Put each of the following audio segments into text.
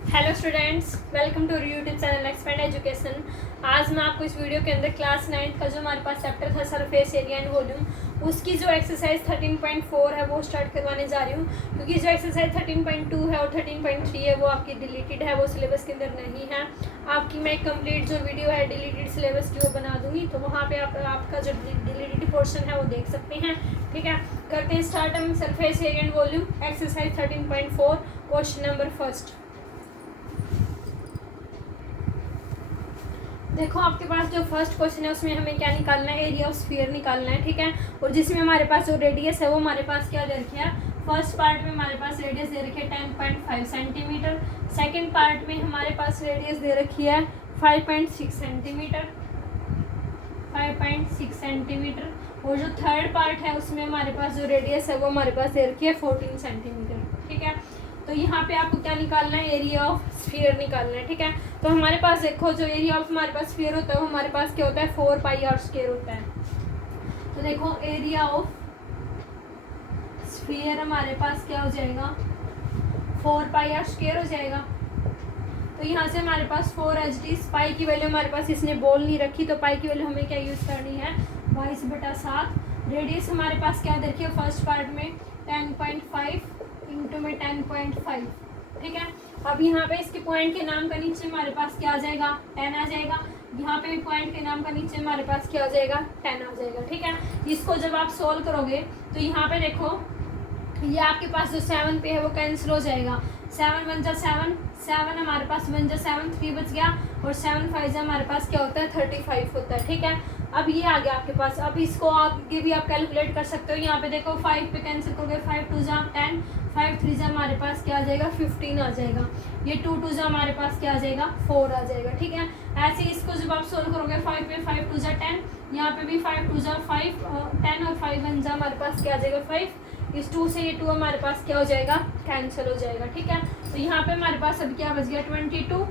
Hello students, welcome to YouTube channel expand education. आज मैं आपको इस वीडियो के अंदर क्लास 9 का जो हमारे पास चैप्टर था सरफेस एरिया एंड वॉल्यूम, उसकी जो एक्सरसाइज 13.4 है वो स्टार्ट करवाने जा रही हूँ। क्योंकि जो एक्सरसाइज 13.2 है और 13.3 है वो आपकी डिलीटेड है, वो सिलेबस के अंदर नहीं है। आपकी मैं कंप्लीट जो वीडियो है डिलीटेड सिलेबस की वो बना दूँगी, तो वहाँ पर आपका जो डिलीटेड पोर्शन है वो देख सकते हैं। ठीक है, करते हैं स्टार्ट हम surface area and volume exercise 13.4 question number first. देखो आपके पास जो फर्स्ट क्वेश्चन है उसमें हमें क्या निकालना है, एरिया ऑफ स्फीयर निकालना है। ठीक है, और जिसमें हमारे पास जो रेडियस है वो हमारे पास क्या दे रखी है। फर्स्ट पार्ट में हमारे पास रेडियस दे रखी है 10.5 सेंटीमीटर। सेकेंड पार्ट में हमारे पास रेडियस दे रखी है 5.6 सेंटीमीटर, 5.6 सेंटीमीटर। और जो थर्ड पार्ट है उसमें हमारे पास जो रेडियस है वो हमारे पास दे रखी है 14 सेंटीमीटर। ठीक है, तो यहाँ पे आपको क्या निकालना है, एरिया ऑफ स्फीयर निकालना है। ठीक है, तो हमारे पास देखो जो एरिया ऑफ हमारे पास स्फीयर होता है वो हमारे पास क्या होता है 4 पाई आर स्क्वायर होता है। तो देखो एरिया ऑफ स्फीयर हमारे पास क्या हो जाएगा 4 पाई आर स्क्वायर हो जाएगा। तो यहाँ से हमारे पास 4 एच डी, पाई की वैल्यू हमारे पास इसने बोल नहीं रखी, तो पाई की वैल्यू हमें क्या यूज़ करनी है 22/7। रेडियस हमारे पास क्या देखिए फर्स्ट पार्ट में 10.5 इंटू में 10.5। ठीक है, अब यहाँ पे इसके पॉइंट के नाम का नीचे हमारे पास क्या आ जाएगा 10 आ जाएगा। यहाँ पे भी पॉइंट के नाम का नीचे हमारे पास क्या आ जाएगा 10 आ जाएगा। ठीक है, इसको जब आप सोल्व करोगे तो यहाँ पे देखो ये आपके पास जो 7 पे है वो कैंसिल हो जाएगा। 7 1 जा 7, 7 हमारे पास 1 जा 7, 3 बच गया। और 7 5 जा हमारे पास क्या होता है 35 होता है। ठीक है, अब ये आ गया आपके पास। अब इसको आगे भी आप कैलकुलेट कर सकते हो। यहाँ पे देखो 5 पे कैंसिल करोगे 5 2 जा 10, 5 3 जा हमारे पास क्या आ जाएगा 15 आ जाएगा। ये 2 2 जा हमारे पास क्या आ जाएगा 4 आ जाएगा। ठीक है, ऐसे इसको जब आप सोल्व करोगे 5 पे 5 2 जा 10, यहाँ पे भी 5 2 जा 5 10 और 5 1 जा हमारे पास क्या आ जाएगा 5। इस 2 से ये 2 हमारे पास क्या हो जाएगा कैंसिल हो जाएगा। ठीक है, तो यहाँ पे हमारे पास अब क्या बच गया 22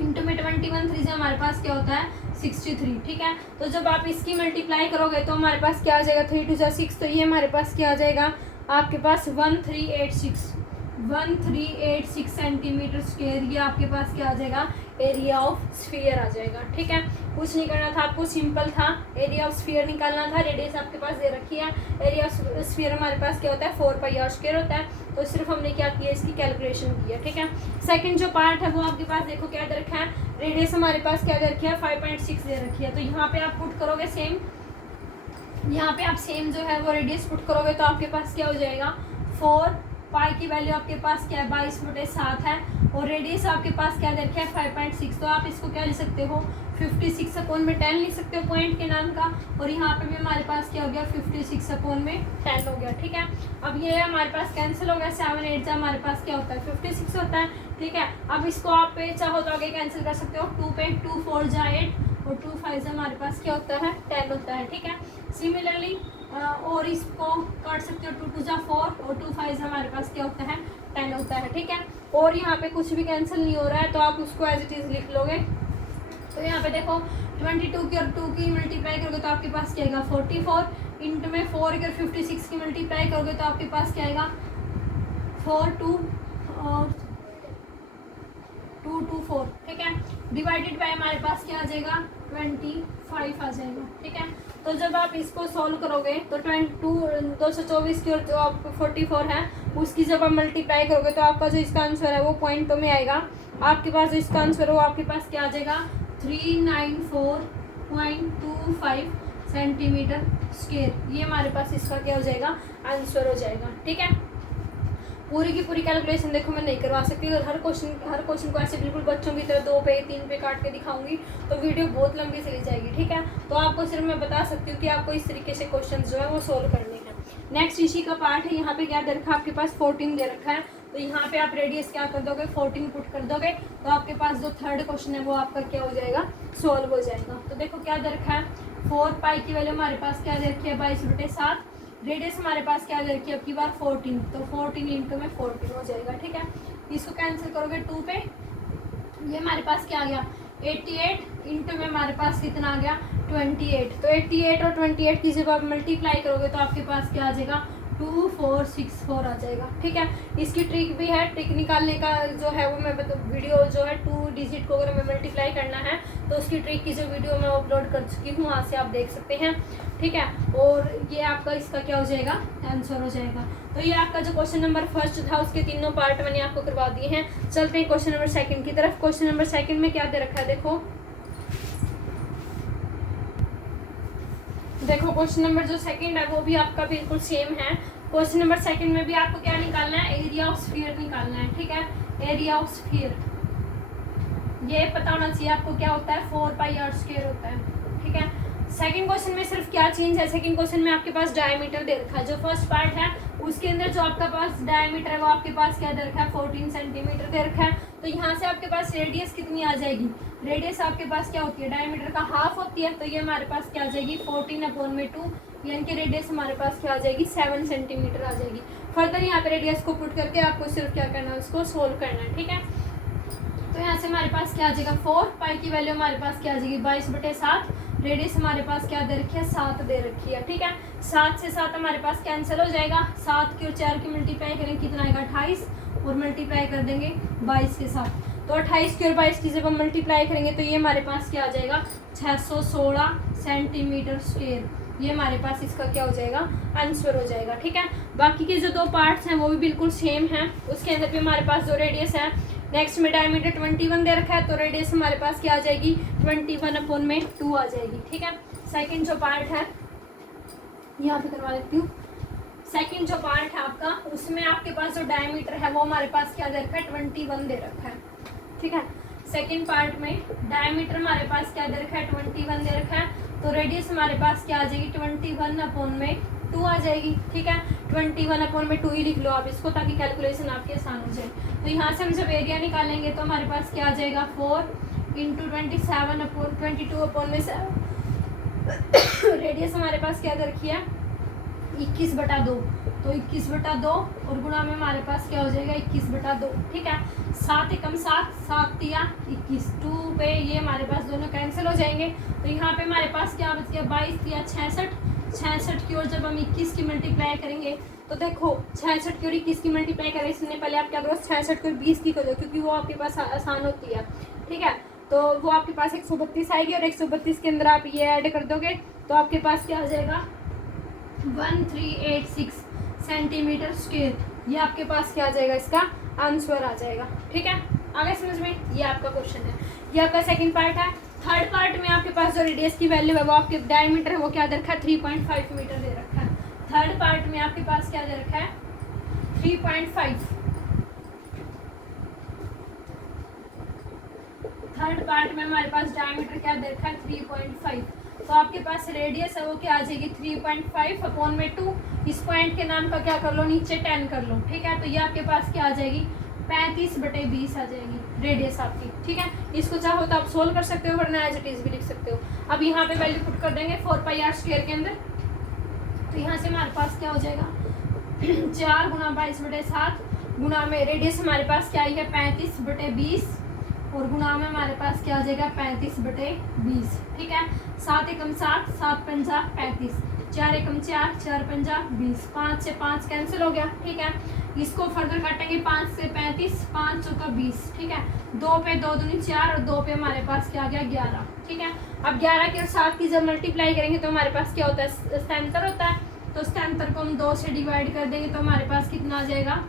इंटू में 21 3 से हमारे पास क्या होता है 63। ठीक है, तो जब आप इसकी मल्टीप्लाई करोगे तो हमारे पास क्या आ जाएगा 3 2 जा 6, तो ये हमारे पास क्या आ जाएगा आपके पास 1386 सेंटीमीटर स्क्वायर। ये आपके पास क्या आ जाएगा एरिया ऑफ स्फीयर आ जाएगा। ठीक है, कुछ नहीं करना था आपको, सिंपल था, एरिया ऑफ स्फीयर निकालना था। रेडियस आपके पास दे रखी है, एरिया ऑफ स्फीयर हमारे पास क्या होता है 4 पाई आर स्क्वायर होता है। तो सिर्फ हमने क्या किया इसकी कैलकुलेशन की है। ठीक है, सेकंड जो पार्ट है वो आपके पास देखो क्या दे रखा है, रेडियस हमारे पास क्या दे रखी है 5.6 दे रखी है। तो यहाँ पे आप पुट करोगे सेम, यहाँ पे आप सेम जो है वो रेडियस पुट करोगे तो आपके पास क्या हो जाएगा 4 पाई की वैल्यू आपके पास क्या है 22/7 है। और रेडियस आपके पास क्या दे रखा है 5.6, तो आप इसको क्या लिख सकते हो 56/10 लिख सकते हो पॉइंट के नाम का। और यहाँ पे भी हमारे पास क्या हो गया 56/10 हो गया। ठीक है, अब ये हमारे पास कैंसिल हो गया, 7 8 जा हमारे पास क्या होता है 56 होता है। ठीक है, अब इसको आप पे चाहो तो आगे कैंसिल कर सकते हो, 2 पे 2 4 जा 8 और 2 5 हमारे पास क्या होता है 10 होता है। ठीक है, सिमिलरली और इसको काट सकते हो 2 2 जा 4 और 2 5 हमारे पास क्या होता है 10 होता है। ठीक है, और यहाँ पे कुछ भी कैंसिल नहीं हो रहा है तो आप उसको एज इट इज लिख लोगे। तो यहाँ पे देखो 22 की और 2 की मल्टीप्लाई करोगे तो आपके पास क्या आएगा 44 इंटू में 4 की और 56 की मल्टीप्लाई करोगे तो आपके पास क्या आएगा 4 2 और 2 2 4। ठीक है, डिवाइडेड बाय हमारे पास क्या आ जाएगा 25 आ जाएगा। ठीक है, तो जब आप इसको सॉल्व करोगे तो 224 की और जो आपको 44 है उसकी जब आप मल्टीप्लाई करोगे तो आपका जो इसका आंसर है वो पॉइंटों में आएगा। आपके पास जो इसका आंसर है वो आपके पास क्या आ जाएगा 394.25 सेंटीमीटर स्क्वायर। ये हमारे पास इसका क्या हो जाएगा आंसर हो जाएगा। ठीक है, पूरी की पूरी कैलकुलेशन देखो मैं नहीं करवा सकती, और हर क्वेश्चन को ऐसे बिल्कुल बच्चों की तरह 2 पे 3 पे काट के दिखाऊंगी तो वीडियो बहुत लंबी चली जाएगी। ठीक है, तो आपको सिर्फ मैं बता सकती हूँ कि आपको इस तरीके से क्वेश्चन जो है वो सोल्व करने हैं। नेक्स्ट इसी का पार्ट है, यहाँ पे क्या दे रखा है आपके पास 14 दे रखा है। तो यहाँ पे आप रेडियस क्या कर दोगे 14 पुट कर दोगे तो आपके पास जो थर्ड क्वेश्चन है वो आपका क्या हो जाएगा सोल्व हो जाएगा। तो देखो क्या दे रखा है 4 पाई की वैल्यू हमारे पास क्या दे रखी है 22/7। रेडियस हमारे पास क्या दे रखी है आपकी बार 14, तो 14 इंटू में 14 हो जाएगा। ठीक है, इसको कैंसिल करोगे 2 पे, ये हमारे पास क्या आ गया 88 इंटू में हमारे पास कितना आ गया 28। तो 88 और 28 की जब आप मल्टीप्लाई करोगे तो आपके पास क्या आ जाएगा 2464 आ जाएगा। ठीक है, इसकी ट्रिक भी है, ट्रिक निकालने का जो है वो मैं वीडियो जो है 2 डिजिट को अगर मैं मल्टीप्लाई करना है तो उसकी ट्रिक की जो वीडियो मैं अपलोड कर चुकी हूँ, वहाँ से आप देख सकते हैं। ठीक है, और ये आपका इसका क्या हो जाएगा, आंसर हो जाएगा। तो ये आपका जो क्वेश्चन नंबर फर्स्ट था उसके तीनों पार्ट मैंने आपको करवा दिए हैं। चलते हैं क्वेश्चन नंबर सेकंड की तरफ। क्वेश्चन नंबर सेकंड में क्या दे रखा है, देखो क्वेश्चन नंबर जो सेकंड है वो भी आपका बिल्कुल सेम है। क्वेश्चन नंबर सेकंड में भी आपको क्या निकालना है, एरिया ऑफ स्फीयर निकालना है। ठीक है, एरिया ऑफ स्फीयर ये पता होना चाहिए आपको क्या होता है, 4 पाई आर स्क्वायर होता है। ठीक है, सेकंड क्वेश्चन में सिर्फ क्या चेंज है, सेकंड क्वेश्चन में आपके पास डायमीटर दे रखा है। जो फर्स्ट पार्ट है उसके अंदर जो आपका पास डायमीटर है वो आपके पास क्या दे रखा है, 14 सेंटीमीटर दे रखा है। तो यहाँ से आपके पास रेडियस कितनी आ जाएगी, रेडियस आपके पास क्या होती है, डायमीटर का हाफ होती है। तो ये हमारे पास क्या आ जाएगी, 14/2, यानी कि रेडियस हमारे पास क्या आ जाएगी, 7 सेंटीमीटर आ जाएगी। फर्दर यहाँ पे रेडियस को पुट करके आपको सिर्फ क्या करना है, उसको सोल्व करना है। ठीक है, तो यहाँ से हमारे पास क्या आ जाएगा, 4 पाई की वैल्यू हमारे पास क्या आ जाएगी, 22/7। रेडियस हमारे पास क्या दे रखी है, 7 दे रखी है। ठीक है, 7 से 7 हमारे पास कैंसिल हो जाएगा। 7 की और 4 की मल्टीप्लाई करेंगे कितना आएगा, 28, और मल्टीप्लाई कर देंगे 22 के साथ। तो 28 की और 22 की जब हम मल्टीप्लाई करेंगे तो ये हमारे पास क्या आ जाएगा, 616 सेंटीमीटर स्क्वायर। ये हमारे पास इसका क्या हो जाएगा, आंसर हो जाएगा। ठीक है, बाकी के जो 2 पार्ट्स हैं वो भी बिल्कुल सेम हैं। उसके अंदर भी हमारे पास जो रेडियस है, नेक्स्ट में डायमीटर 21 दे रखा है, तो रेडियस हमारे पास क्या आ जाएगी, 21/2 आ जाएगी। ठीक है, सेकंड जो पार्ट है यहाँ पे करवा देती हूँ। सेकंड जो पार्ट है आपका, उसमें आपके पास जो डायमीटर है वो हमारे पास क्या दे रखा है, 21 दे रखा है। ठीक है, सेकंड पार्ट में डायमीटर हमारे पास क्या दे रखा है, 21 दे रखा है। तो रेडियस हमारे पास क्या आ जाएगी, 21/2 आ जाएगी। ठीक है, 21/2 ही लिख लो आप इसको, ताकि कैलकुलेशन आपकी आसान हो जाए। तो यहाँ से हम जब एरिया निकालेंगे तो हमारे पास क्या आ जाएगा, 4 × 27/22/7। रेडियस हमारे पास क्या दे रखी है, 21/2। तो 21/2 और गुणा में हमारे पास क्या हो जाएगा, 21/2। ठीक है, 7 एकम 7, 7 तिया 21, 2 पे ये हमारे पास दोनों कैंसिल हो जाएंगे। तो यहाँ पे हमारे पास क्या बच गया, 22 तिया 66। 66 की ओर जब हम 21 की मल्टीप्लाई करेंगे तो देखो 66 की ओर 21 की मल्टीप्लाई करें, इसने पहले आप क्या करो, 66 की ओर 20 की करो, क्योंकि वो आपके पास आसान होती है। ठीक है, तो वो आपके पास 132 आएगी, और 132 के अंदर आप ये ऐड कर दोगे तो आपके पास क्या आ जाएगा, 1386 सेंटीमीटर स्क्वायर। ये आपके पास क्या आ जाएगा, इसका आंसर आ जाएगा। ठीक है, आगे समझ में, ये आपका क्वेश्चन है, ये आपका सेकंड पार्ट है। थर्ड पार्ट में आपके पास जो रेडियस की वैल्यू है वो आपके डायमीटर है वो क्या दे रखा है, 3.5 मीटर दे रखा है। थर्ड पार्ट में आपके पास क्या दे रखा है, 3.5। थर्ड पार्ट में हमारे पास डायमीटर क्या दे रखा है, 3.5। तो आपके पास रेडियस है वो क्या आ जाएगी, 3.5/2। इस पॉइंट के नाम का क्या कर लो, नीचे 10 कर लो। ठीक है, तो ये आपके पास क्या आ जाएगी, 35/20 आ जाएगी रेडियस आपकी। ठीक है, इसको चाहो तो आप सोल्व कर सकते हो, वरना एज इट इज भी लिख सकते हो। अब यहाँ पे वैल्यू पुट कर देंगे 4 पाई आर स्क्वायर के अंदर। तो यहाँ से हमारे पास क्या हो जाएगा, 4 × 22/7 गुणा में रेडियस हमारे पास क्या आई है, 35/20, और गुणा में हमारे पास क्या आ जाएगा, 35/20। ठीक है, 7 एकम 7, 7 पंजा 35, 4 एकम 4, 4 पंजा 20, 5 से 5 कैंसिल हो गया। ठीक है, इसको फर्दर काटेंगे, 5 से 35, 5 चौका 20। ठीक है, 2 पे 2 दूनी 4, और 2 पे हमारे पास क्या आ गया, 11। ठीक है, अब 11 की और 7 की जब मल्टीप्लाई करेंगे तो हमारे पास क्या होता है, स्थानांतर होता है। तो स्थानांतर को हम 2 से डिवाइड कर देंगे तो हमारे पास कितना आ जाएगा,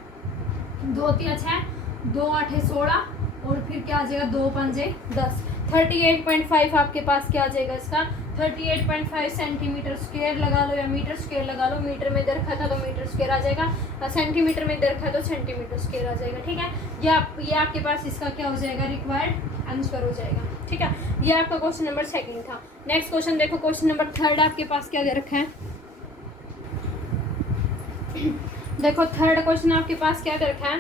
2 × 6, 2 × 8 = 16, और फिर क्या आ जाएगा, 2 × 5 = 10। 38.5 आपके पास क्या आ जाएगा, इसका 38.5 सेंटीमीटर स्क्वायर लगा लो या मीटर स्क्वायर लगा लो। मीटर में दे रखा था तो मीटर स्क्वायर आ जाएगा, सेंटीमीटर में दे रखा है तो सेंटीमीटर स्क्वायर आ जाएगा। ठीक है, ये आपके पास इसका क्या हो जाएगा, रिक्वायर्ड आंसर हो जाएगा। ठीक है, ये आपका क्वेश्चन नंबर सेकंड था। नेक्स्ट क्वेश्चन देखो, क्वेश्चन नंबर थर्ड आपके पास क्या दे रखा है, देखो थर्ड क्वेश्चन आपके पास क्या दे रखा है,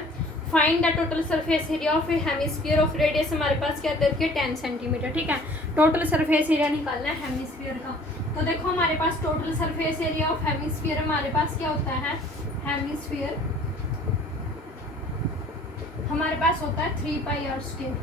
find the total surface area of A hemisphere of radius हमारे पास क्या दे रखी है, 10 सेंटीमीटर। ठीक है, टोटल सरफेस एरिया निकालना है हेमिस्फीयर का। तो देखो हमारे पास total surface area of hemisphere हमारे पास क्या होता है, हेमिस्फीयर हमारे पास होता है 3 पाई आर स्क्वायर।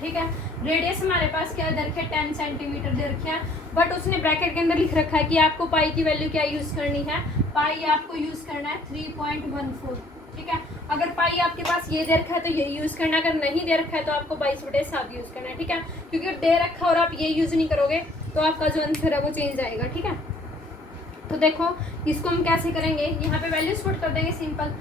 ठीक है, रेडियस हमारे पास क्या दे रखी है, 10 सेंटीमीटर दे रखी है, बट उसने ब्रैकेट के अंदर लिख रखा है कि आपको पाई की वैल्यू क्या यूज करनी है, पाई आपको यूज करना है 3.14, ठीक है। अगर पाई आपके पास ये दे रखा है तो ये यूज करना, अगर नहीं दे रखा है तो आपको 22/7 यूज करना है, ठीक है। क्योंकि दे रखा और आप ये यूज नहीं करोगे तो आपका जो आंसर है वो चेंज आएगा, ठीक है। तो देखो इसको हम कैसे करेंगे, यहाँ पे वैल्यूज पुट कर देंगे सिंपल।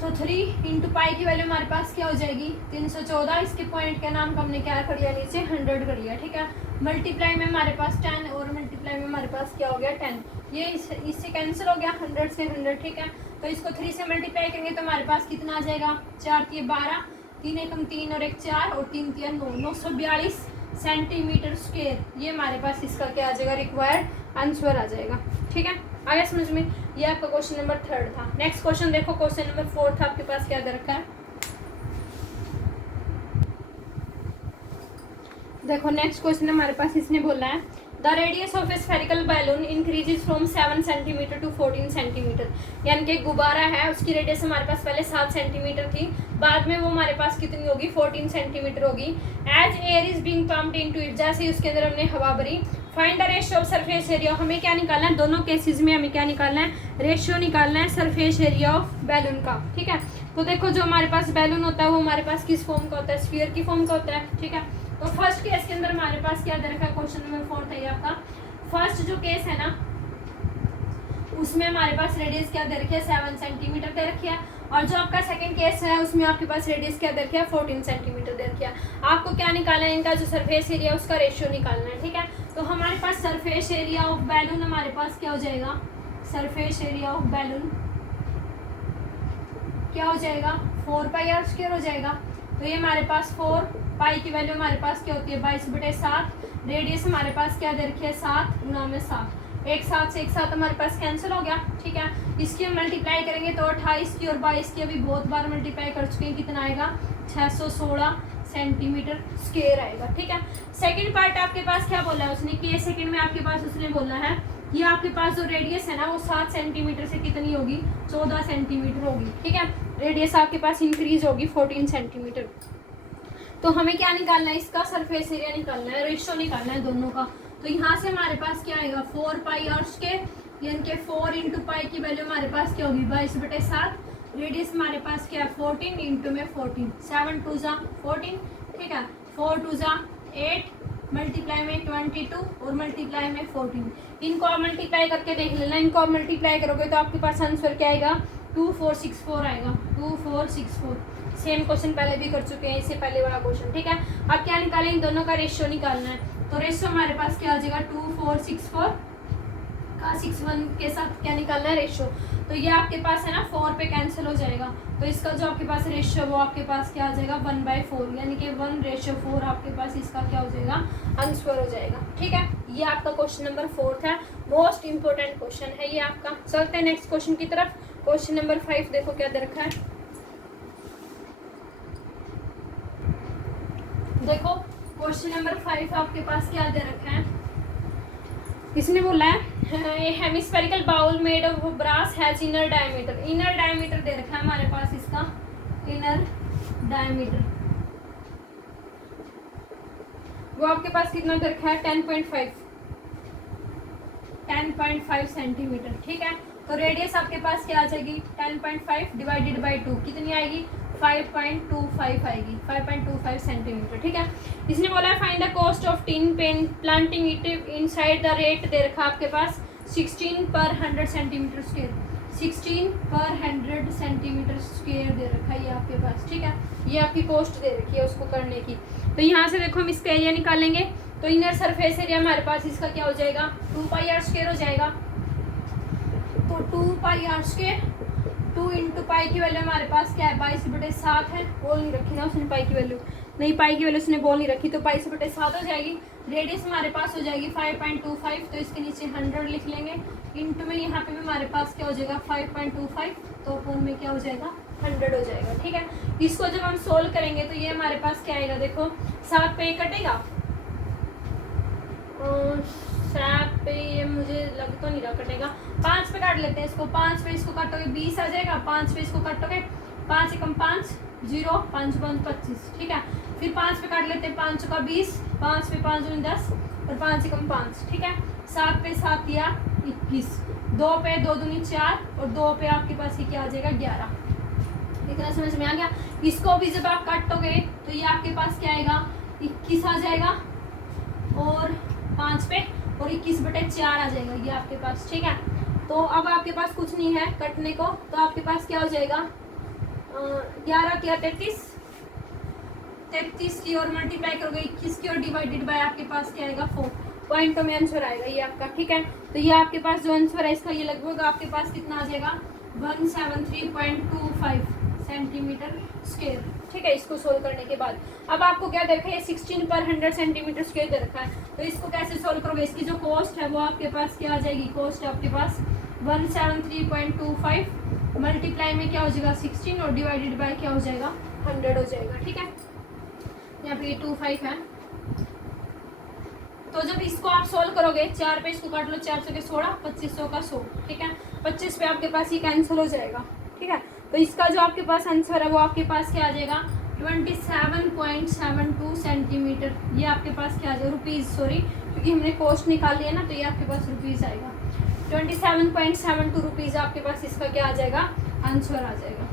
तो 3 इंटू पाई की वैल्यू हमारे पास क्या हो जाएगी 314, इसके पॉइंट के नाम को हमने क्या कर लिया, नीचे 100 कर लिया, ठीक है। मल्टीप्लाई में हमारे पास 10 और मल्टीप्लाई में हमारे पास क्या हो गया 10, ये इससे कैंसिल हो गया 100 से 100, ठीक है। तो इसको 3 से मल्टीप्लाई करेंगे तो हमारे पास कितना आ जाएगा 4 × 12, 3 × 3 और 1 4 और 3 × 9 942 सेंटीमीटर स्क्वायर, ये हमारे पास इसका क्या आ जाएगा रिक्वायर्ड आंसर आ जाएगा, ठीक है। आगे समझ में, ये आपका क्वेश्चन नंबर 3 था। नेक्स्ट क्वेश्चन देखो, क्वेश्चन नंबर 4 था आपके पास क्या दे रखा है, देखो नेक्स्ट क्वेश्चन हमारे पास इसने बोला है the radius of a spherical balloon increases from 7 centimetre to 14 centimetre, यानी कि गुब्बारा है उसकी रेडियस हमारे पास पहले 7 सेंटीमीटर थी, बाद में वो हमारे पास कितनी होगी 14 सेंटीमीटर होगी। As air is being pumped into it, जैसे ही उसके अंदर हमने हवा भरी। Find the ratio of surface area, हमें क्या निकालना है, दोनों केसेस में हमें क्या निकालना है, रेशियो निकालना है सरफेस एरिया ऑफ बैलून का, ठीक है। तो देखो जो हमारे पास बैलून होता है वो हमारे पास किस फॉर्म का होता है, स्फीयर की फॉर्म का होता है, ठीक है। तो फर्स्ट केस के अंदर हमारे पास क्या दे रखा है, क्वेश्चन नंबर 4 था ये आपका। फर्स्ट जो केस है ना उसमें हमारे पास रेडियस क्या दे रखी है 7 सेंटीमीटर दे रखी है, और जो आपका सेकंड केस है उसमें आपके पास रेडियस क्या दे रखी है 14 सेंटीमीटर दे रखी है। आपको क्या निकालना है, इनका जो सरफेस एरिया उसका रेशियो निकालना है, ठीक है। तो हमारे पास सरफेस एरिया ऑफ बैलून हमारे पास क्या हो जाएगा, सरफेस एरिया ऑफ बैलून क्या हो जाएगा 4πr² हो जाएगा। तो ये हमारे पास 4 पाई की वैल्यू हमारे पास क्या होती है 22/7, रेडियस हमारे पास क्या दे रखी है 7 × 7, एक 7 से एक 7 हमारे पास कैंसिल हो गया, ठीक है। इसकी हम मल्टीप्लाई करेंगे तो 28 की और 22 की अभी बहुत बार मल्टीप्लाई कर चुके हैं, कितना आएगा 616 सेंटीमीटर स्क्वायर आएगा, ठीक है। सेकंड पार्ट आपके पास क्या बोला है उसने कि सेकंड में आपके पास उसने बोला है ये आपके पास जो रेडियस है ना वो 7 सेंटीमीटर से कितनी होगी 14 सेंटीमीटर होगी, ठीक है। रेडियस आपके पास इंक्रीज होगी 14 सेंटीमीटर। तो हमें क्या निकालना है, इसका सरफेस एरिया निकालना है, रेशियो निकालना है दोनों का। तो यहाँ से हमारे पास क्या आएगा 4πr², यानी कि 4 इंटू पाई की वैल्यू हमारे पास क्या होगी 22/7, रेडियस हमारे पास क्या है 14 इंटू में 14, 7 2 × 14, ठीक है। 4 2 × 8, मल्टीप्लाई में 22 और मल्टीप्लाई में 14, इनको आप मल्टीप्लाई करके देख लेना, इनको आप मल्टीप्लाई करोगे तो आपके पास आंसर क्या आएगा 2464 आएगा, 2464। सेम क्वेश्चन पहले भी कर चुके हैं, इससे पहले वाला क्वेश्चन, ठीक है। अब क्या निकालेंगे, दोनों का रेशियो निकालना है। तो रेशियो हमारे पास क्या आ जाएगा 2464 का 61 के साथ क्या निकालना है रेशियो, तो ये आपके पास है ना 4 पे कैंसिल हो जाएगा, तो इसका जो आपके पास रेशियो वो आपके पास क्या आ जाएगा 1/4, यानी कि 1:4 आपके पास इसका क्या हो जाएगा आंसर हो जाएगा, ठीक है। ये आपका क्वेश्चन नंबर 4 था, मोस्ट इंपोर्टेंट क्वेश्चन है ये आपका। चलते हैं नेक्स्ट क्वेश्चन की तरफ। क्वेश्चन नंबर 5 देखो क्या दे रखा है, देखो क्वेश्चन नंबर 5 आपके पास क्या दे रखा है, इसने बोला है hemispherical bowl made of brass has inner diameter, inner diameter दे रखा है हमारे पास इसका, इनर डायमीटर वो आपके पास कितना दे रखा है 10.5 सेंटीमीटर, ठीक है। तो रेडियस आपके पास क्या आ जाएगी 10.5 डिवाइडेड बाई 2 कितनी आएगी 5.25 आएगी, 5.25 सेंटीमीटर, ठीक है। इसने बोला है find the cost of tin pen planting it inside the rate दे रखा आपके पास 16/100 सेंटीमीटर स्क्वायर, 16/100 सेंटीमीटर स्क्वायर दे रखा है ये आपके पास, ठीक है। ये आपकी कॉस्ट दे रखी है उसको करने की। तो यहाँ से देखो हम इसका एरिया निकालेंगे, तो इनर सरफेस एरिया हमारे पास इसका क्या हो जाएगा 2πr² हो जाएगा। तो 2πr², 2 इंटू पाई की वैल्यू हमारे पास क्या है 22/7 है, बोल नहीं रखी ना उसने पाई की वैल्यू, नहीं पाई की वैल्यू उसने बोल नहीं रखी, तो 22/7 हो जाएगी। रेडियस हमारे पास हो जाएगी 5.25, तो इसके नीचे 100 लिख लेंगे, इंटू में यहाँ पे भी हमारे पास क्या हो जाएगा 5.25, तो अपन में क्या हो जाएगा 100 हो जाएगा, ठीक है। इसको जब हम सोल्व करेंगे तो ये हमारे पास क्या आएगा, देखो 7 पे कटेगा, 7 पे ये मुझे लग तो नहीं रहा कटेगा, 5 पे काट लेते हैं इसको, 5 पे इसको काटोगे 20 आ जाएगा, 5 पे इसको काटोगे 5 × 5 0, 5 × 5 25, ठीक है। फिर 5 पे काट लेते हैं 5 का 20, 5 पे 5 10 और 5 × 5, ठीक है। 7 पे 7 दिया 21, 2 पे 2 दूनी 4 और 2 पे आपके पास ये क्या आ जाएगा 11। इतना समझ में आ गया। इसको भी जब आप काटोगे तो ये आपके पास क्या आएगा 21 आ जाएगा और 5 पे और 21/4 आ जाएगा ये आपके पास, ठीक है। तो अब आपके पास कुछ नहीं है कटने को, तो आपके पास क्या हो जाएगा 11 क्या 33 की और मल्टीप्लाई करोगे 21 की और डिवाइडेड बाय आपके पास क्या आएगा 4 पॉइंटों में आंसर आएगा ये आपका, ठीक है। तो ये आपके पास जो आंसर है इसका ये लगभग आपके पास कितना आ जाएगा 173.25 सेंटीमीटर स्क्वायर, ठीक है। इसको सोल्व करने के बाद अब आपको क्या दे रखा है 16/100 सेंटीमीटर स्क्वायर दे रखा है। तो इसको कैसे सोल्व करोगे, इसकी जो कॉस्ट है वो आपके पास क्या आ जाएगी, कॉस्ट है आपके पास 173.25 मल्टीप्लाई में क्या हो जाएगा 16 और डिवाइडेड बाय क्या हो जाएगा 100 हो जाएगा, ठीक है। यहाँ पे 25 है। तो जब इसको आप सोल्व करोगे 4 पे इसको काट लो 4 के 16, 2500 का 100, ठीक है। 25 पे आपके पास ये कैंसिल हो जाएगा, ठीक है। तो इसका जो आपके पास आंसर है वो आपके पास क्या आ जाएगा 27.72 सेंटीमीटर, ये आपके पास क्या आ जाएगा रुपीज़, सॉरी क्योंकि हमने कॉस्ट निकाल लिया ना तो ये आपके पास रुपीज़ आएगा 27.72 रुपीज़ आपके पास इसका क्या आ जाएगा आंसर आ जाएगा।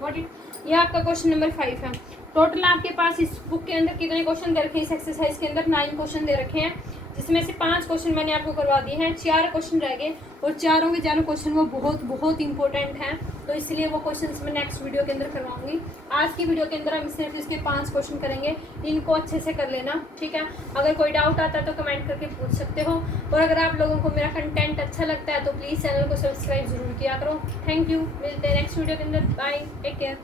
व्हाट इट, ये आपका क्वेश्चन नंबर 5 है। टोटल आपके पास इस बुक के अंदर कितने क्वेश्चन दे रखे हैं, इस एक्सरसाइज के अंदर 9 क्वेश्चन दे रखे हैं, जिसमें से 5 क्वेश्चन मैंने आपको करवा दिए हैं, 4 क्वेश्चन रह गए और चारों के चारों क्वेश्चन वो बहुत बहुत इंपॉर्टेंट हैं, तो इसलिए वो क्वेश्चन मैं नेक्स्ट वीडियो के अंदर करवाऊंगी। आज की वीडियो के अंदर हम सिर्फ इसके 5 क्वेश्चन करेंगे, इनको अच्छे से कर लेना, ठीक है। अगर कोई डाउट आता है तो कमेंट करके पूछ सकते हो, और अगर आप लोगों को मेरा कंटेंट अच्छा लगता है तो प्लीज़ चैनल को सब्सक्राइब जरूर किया करो। थैंक यू, मिलते हैं नेक्स्ट वीडियो के अंदर, बाय, टेक केयर।